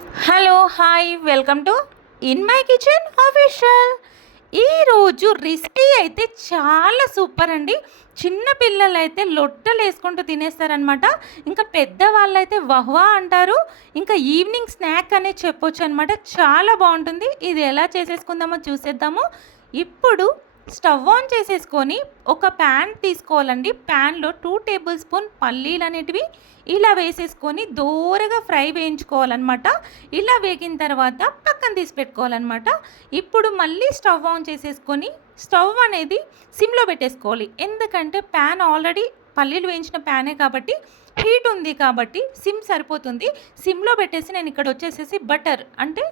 Hello hi welcome to in my kitchen official ఈరోజు recipe అయితే చాలా సూపర్ అండి. చిన్న పిల్లలు అయితే లొట్టలు వేసుకుంటూ తినేస్తారనమాట ఇంకా పెద్దవాళ్ళు అయితే వహ్వా అంటారు. ఇంకా ఈవినింగ్ స్నాక్ అనే చెప్పొచ్చు అనమాట చాలా బాగుంటుంది. ఇది ఎలా చేసేసుకుందామో చూసేద్దాము. ఇప్పుడు స్టవ్ ఆన్ చేసేసుకొని ఒక ప్యాన్ తీసుకోవాలండి. ప్యాన్లో టూ టేబుల్ స్పూన్ పల్లీలు అనేటివి ఇలా వేసేసుకొని దూరగా ఫ్రై వేయించుకోవాలన్నమాట. ఇలా వేగిన తర్వాత పక్కన తీసి పెట్టుకోవాలన్నమాట. ఇప్పుడు మళ్ళీ స్టవ్ ఆన్ చేసేసుకొని స్టవ్ అనేది సిమ్లో పెట్టేసుకోవాలి. ఎందుకంటే ప్యాన్ ఆల్రెడీ పల్లీలు వేయించిన ప్యానే కాబట్టి హీట్ ఉంది కాబట్టి సిమ్ సరిపోతుంది. సిమ్లో పెట్టేసి నేను ఇక్కడ వచ్చేసేసి బటర్ అంటే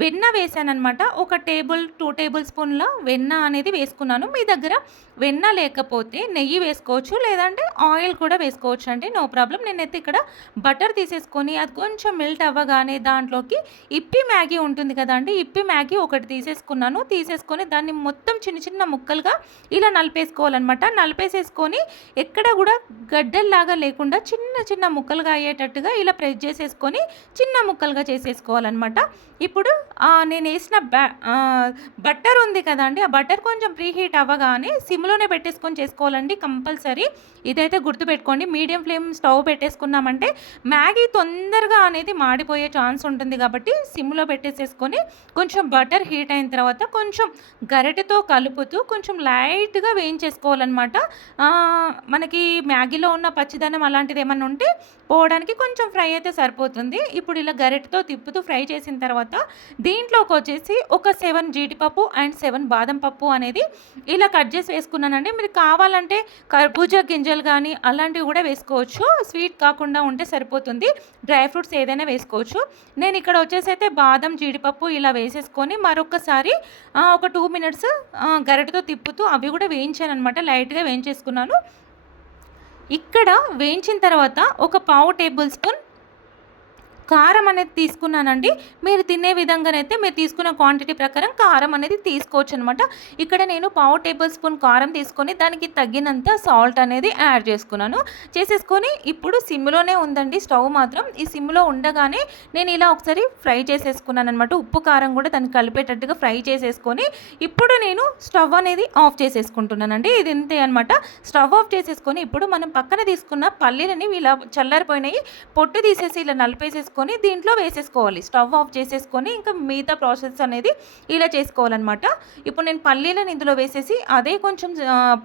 వెన్న వేసానమాట ఒక టేబుల్ టూ టేబుల్ స్పూన్ల వెన్న అనేది వేసుకున్నాను. మీ దగ్గర వెన్న లేకపోతే నెయ్యి వేసుకోవచ్చు లేదంటే ఆయిల్ కూడా వేసుకోవచ్చు అండి. No problem. నేనైతే ఇక్కడ బటర్ తీసేసుకొని అది కొంచెం మెల్ట్ అవ్వగానే దాంట్లోకి ఇప్పి మ్యాగీ ఉంటుంది కదండి ఇప్పి మ్యాగీ ఒకటి తీసేసుకున్నాను. తీసేసుకొని దాన్ని మొత్తం చిన్న చిన్న ముక్కలుగా ఇలా నలిపేసుకోవాలన్నమాట. నలిపేసేసుకొని ఎక్కడ కూడా గడ్డల్లాగా లేకుండా చిన్న చిన్న ముక్కలుగా అయ్యేటట్టుగా ఇలా ప్రెస్ చేసేసుకొని చిన్న ముక్కలుగా చేసేసుకోవాలన్నమాట. ఇప్పుడు నేను వేసిన బట్టర్ ఉంది కదండి. ఆ బట్టర్ కొంచెం ప్రీ హీట్ అవ్వగానే సిమ్లోనే పెట్టేసుకొని చేసుకోవాలండి కంపల్సరీ. ఇదైతే గుర్తుపెట్టుకోండి. మీడియం ఫ్లేమ్ స్టవ్ పెట్టేసుకున్నామంటే మ్యాగీ తొందరగా అనేది మాడిపోయే ఛాన్స్ ఉంటుంది కాబట్టి సిమ్లో పెట్టేసేసుకొని కొంచెం బటర్ హీట్ అయిన తర్వాత కొంచెం గరిటెతో కలుపుతూ కొంచెం లైట్గా వేయించేసుకోవాలన్నమాట. మనకి మ్యాగీలో ఉన్న పచ్చిదనం అలాంటిది ఏమన్నా ఉంటే పోవడానికి కొంచెం ఫ్రై అయితే సరిపోతుంది. ఇప్పుడు ఇలా గరిటెతో తిప్పుతూ ఫ్రై చేసిన తర్వాత దీంట్లోకి వచ్చేసి ఒక సెవెన్ జీడిపప్పు అండ్ సెవెన్ బాదం పప్పు అనేది ఇలా కట్ చేసి వేసుకున్నానండి. మీరు కావాలంటే కర్బూజా గింజలు కానీ అలాంటివి కూడా వేసుకోవచ్చు. స్వీట్ కాకుండా ఉంటే సరిపోతుంది. డ్రై ఫ్రూట్స్ ఏదైనా వేసుకోవచ్చు. నేను ఇక్కడ వచ్చేసి అయితే బాదం జీడిపప్పు ఇలా వేసేసుకొని మరొకసారి ఒక టూ మినిట్స్ గరిటతో తిప్పుతూ అవి కూడా వేయించాను అనమాట లైట్గా వేయించేసుకున్నాను. ఇక్కడ వేయించిన తర్వాత ఒక పావు టేబుల్ స్పూన్ కారం అనేది తీసుకున్నానండి. మీరు తినే విధంగానైతే మీరు తీసుకున్న క్వాంటిటీ ప్రకారం కారం అనేది తీసుకోవచ్చు అనమాట ఇక్కడ నేను పావు టేబుల్ స్పూన్ కారం తీసుకొని దానికి తగినంత సాల్ట్ అనేది యాడ్ చేసుకున్నాను. చేసేసుకొని ఇప్పుడు సిమ్లోనే ఉందండి స్టవ్ మాత్రం. ఈ సిమ్లో ఉండగానే నేను ఇలా ఒకసారి ఫ్రై చేసేసుకున్నాను అనమాట ఉప్పు కారం కూడా దానికి కలిపేటట్టుగా ఫ్రై చేసేసుకొని ఇప్పుడు నేను స్టవ్ అనేది ఆఫ్ చేసేసుకుంటున్నానండి. ఇది ఇంతే అనమాట స్టవ్ ఆఫ్ చేసేసుకొని ఇప్పుడు మనం పక్కన తీసుకున్న పల్లీలని ఇలా చల్లారిపోయినాయి. పొట్టు తీసేసి ఇలా నలిపేసేసుకొని చేసుకొని దీంట్లో వేసేసుకోవాలి. స్టవ్ ఆఫ్ చేసేసుకొని ఇంకా మిగతా ప్రాసెస్ అనేది ఇలా చేసుకోవాలన్నమాట. ఇప్పుడు నేను పల్లీలను ఇందులో వేసేసి అదే కొంచెం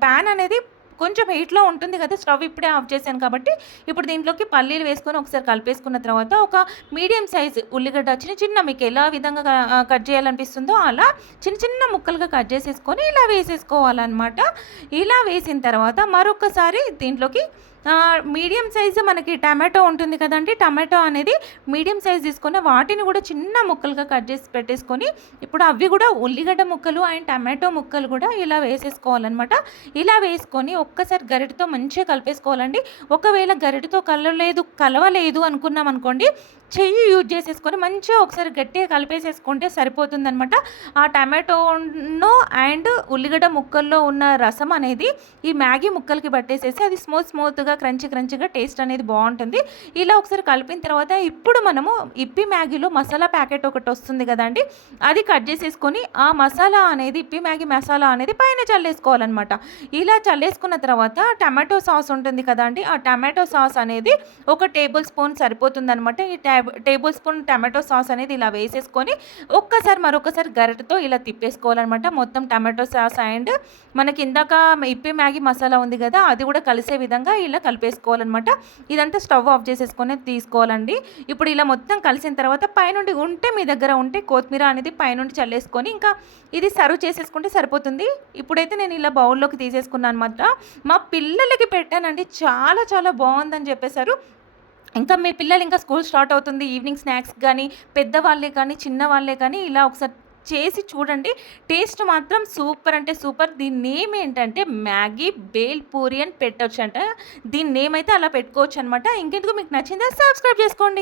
ప్యాన్ అనేది కొంచెం హీట్లో ఉంటుంది కదా స్టవ్ ఇప్పుడే ఆఫ్ చేశాను కాబట్టి ఇప్పుడు దీంట్లోకి పల్లీలు వేసుకొని ఒకసారి కలిపేసుకున్న తర్వాత ఒక మీడియం సైజ్ ఉల్లిగడ్డ చిన్న చిన్న మీకు ఎలా విధంగా కట్ చేయాలనిపిస్తుందో అలా చిన్న చిన్న ముక్కలుగా కట్ చేసేసుకొని ఇలా వేసేసుకోవాలన్నమాట. ఇలా వేసిన తర్వాత మరొకసారి దీంట్లోకి మీడియం సైజు మనకి టమాటో ఉంటుంది కదండి. టమాటో అనేది మీడియం సైజ్ తీసుకొని వాటిని కూడా చిన్న ముక్కలుగా కట్ చేసి పెట్టేసుకొని ఇప్పుడు అవి కూడా ఉల్లిగడ్డ ముక్కలు అండ్ టమాటో ముక్కలు కూడా ఇలా వేసేసుకోవాలన్నమాట. ఇలా వేసుకొని ఒక్కసారి గరిటతో మంచిగా కలిపేసుకోవాలండి. ఒకవేళ గరిటతో కలవలేదు కలవలేదు అనుకున్నాం అనుకోండి చెయ్యి యూజ్ చేసేసుకొని మంచిగా ఒకసారి గట్టిగా కలిపేసేసుకుంటే సరిపోతుందనమాట ఆ టమాటోను అండ్ ఉల్లిగడ్డ ముక్కల్లో ఉన్న రసం అనేది ఈ మ్యాగీ ముక్కలకి పట్టేసేసి అది స్మూత్ స్మూత్గా క్రంచి క్రంచిగా టేస్ట్ అనేది బాగుంటుంది. ఇలా ఒకసారి కలిపిన తర్వాత ఇప్పుడు మనము ఇప్పి మ్యాగీలో మసాలా ప్యాకెట్ ఒకటి వస్తుంది కదండి. అది కట్ చేసేసుకొని ఆ మసాలా అనేది ఇప్పి మ్యాగీ మసాలా అనేది పైన చల్లేసుకోవాలన్నమాట. ఇలా చల్లేసుకున్న తర్వాత టమాటో సాస్ ఉంటుంది కదండి. ఆ టమాటో సాస్ అనేది ఒక టేబుల్ స్పూన్ సరిపోతుంది అనమాట ఈ టేబుల్ స్పూన్ టమాటో సాస్ అనేది ఇలా వేసేసుకొని ఒక్కసారి మరొకసారి గరిటతో ఇలా తిప్పేసుకోవాలన్నమాట. మొత్తం టమాటో సాస్ అండ్ మనకి ఇందాక ఇప్పి మ్యాగీ మసాలా ఉంది కదా అది కూడా కలిసే విధంగా ఇలా కలిపేసుకోవాలన్నమాట. ఇదంతా స్టవ్ ఆఫ్ చేసేసుకొని తీసుకోవాలండి. ఇప్పుడు ఇలా మొత్తం కలిసిన తర్వాత పైనుండి ఉంటే మీ దగ్గర ఉంటే కొత్తిమీర అనేది పైనుండి చల్లేసుకొని ఇంకా ఇది సర్వ్ చేసేసుకుంటే సరిపోతుంది. ఇప్పుడైతే నేను ఇలా బౌల్లోకి తీసేసుకున్నాను అనమాట మా పిల్లలకి పెట్టానండి. చాలా చాలా బాగుందని చెప్పేశారు. ఇంకా మీ పిల్లలు ఇంకా స్కూల్ స్టార్ట్ అవుతుంది. ఈవినింగ్ స్నాక్స్ కానీ పెద్దవాళ్ళే కానీ చిన్నవాళ్ళే కానీ ఇలా ఒకసారి చేసి చూడండి. టేస్ట్ మాత్రం సూపర్ అంటే సూపర్. దీని నేమ్ ఏంటంటే మ్యాగీ బేల్ పూరి అని పెట్టవచ్చు అంట దీని నేమ్ అయితే అలా పెట్టుకోవచ్చు అనమాట ఇంకెందుకు? మీకు నచ్చిందా? సబ్స్క్రైబ్ చేసుకోండి.